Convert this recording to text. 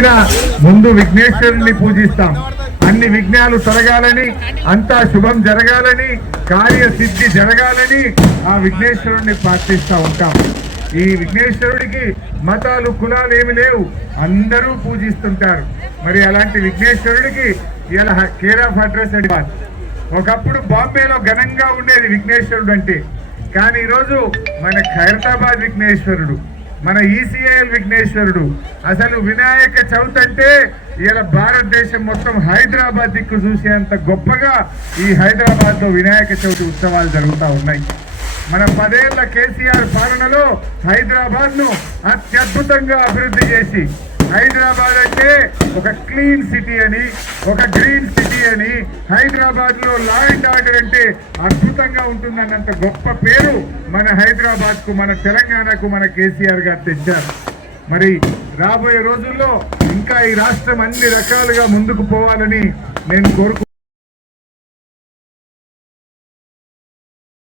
అడిగిన ముందు విఘ్నేశ్వరుని పూజిస్తాం. అన్ని విఘ్నాలు తొలగాలని, అంతా శుభం జరగాలని, కార్యసిద్ధి జరగాలని ఆ విఘ్నేశ్వరుణ్ణి ప్రార్థిస్తూ ఉంటాం. ఈ విఘ్నేశ్వరుడికి మతాలు కులాలు ఏమి లేవు, అందరూ పూజిస్తుంటారు. మరి అలాంటి విఘ్నేశ్వరుడికి ఇలా కేర్ ఆఫ్ అడ్రస్ అడిగారు. ఒకప్పుడు బాంబేలో ఘనంగా ఉండేది విఘ్నేశ్వరుడు అంటే, కానీ ఈరోజు మన ఖైరతాబాద్ విఘ్నేశ్వరుడు, మన ఈసీఐఎల్ విఘ్నేశ్వరుడు. అసలు వినాయక చవితి అంటే ఇలా భారతదేశం మొత్తం హైదరాబాద్ దిక్కు చూసేంత గొప్పగా ఈ హైదరాబాద్ లో వినాయక చవితి ఉత్సవాలు జరుగుతూ ఉన్నాయి. మన 10 ఏళ్ల కేసీఆర్ పాలనలో హైదరాబాద్ ను అత్యద్భుతంగా అభివృద్ధి చేసి, హైదరాబాద్ అంటే ఒక క్లీన్ సిటీ అని, ఒక గ్రీన్ సిటీ అని, హైదరాబాద్ లో లా అండ్ ఆర్డర్ అంటే అద్భుతంగా ఉంటుందన్నంత గొప్ప పేరు మన హైదరాబాద్ కు, మన తెలంగాణకు మన కేసీఆర్ గారు తెచ్చారు. మరి రాబోయే రోజుల్లో ఇంకా ఈ రాష్ట్రం అన్ని రకాలుగా ముందుకు పోవాలని నేను కోరుకుంటున్నాను.